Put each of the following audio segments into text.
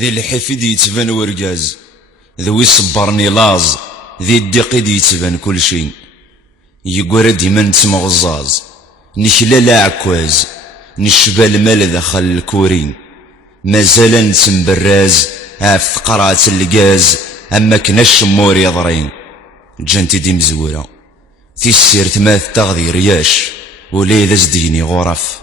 ذي الحفيد يتبان ورقاز، ذوي صبرني لاز، ذي الدقيد يتبان كل شي. يقول ديما نتمغزاز، نكلا عكواز، نشبى المال دخل الكورين. مازال نتمبراز عف قرعة القاز، اما كنا الشمور يضرين. جانتي دي مزورة في السيرت ماث تغذي رياش، وليلة زديني غرف.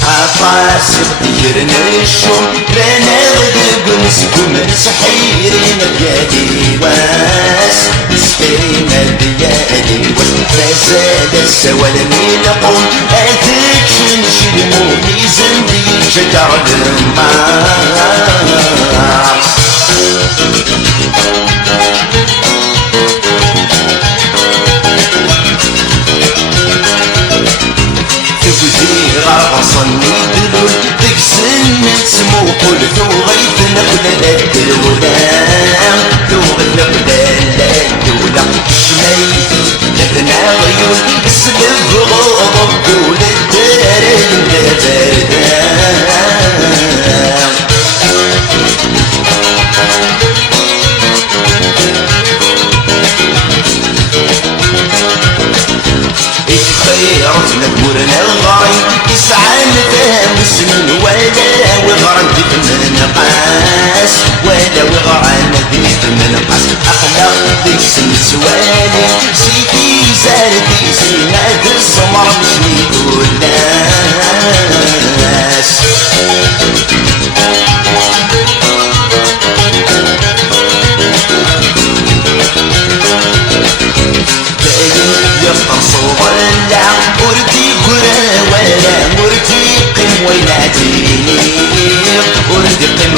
عطاس يغيرنا الشوم رانا غدق نسكم نسحيرين بيادي واس، نسحيرين بيادي واس. فزاد السوال من قوم هاتك شنشلمو ميزن دي شجر الماس. غرصني دلول ديك سن سموحو لثوغيث نقلا الدولة، ثوغيث نقلا الدولة. شميتي لثنا غيون سلف غضب دول الدارين باردان. خيرتنا دمورنا الغايب يسعى نفهم سنين ولا وغران في المنقاس، ولا وغران في المنقاس. أخلاق ديك سن سوالي سيدي زاردي زينات السمر مش نيدو الناس. يفطر صوبر اللعب وردي قرا ولا وردي قم ويناتي، وردي قم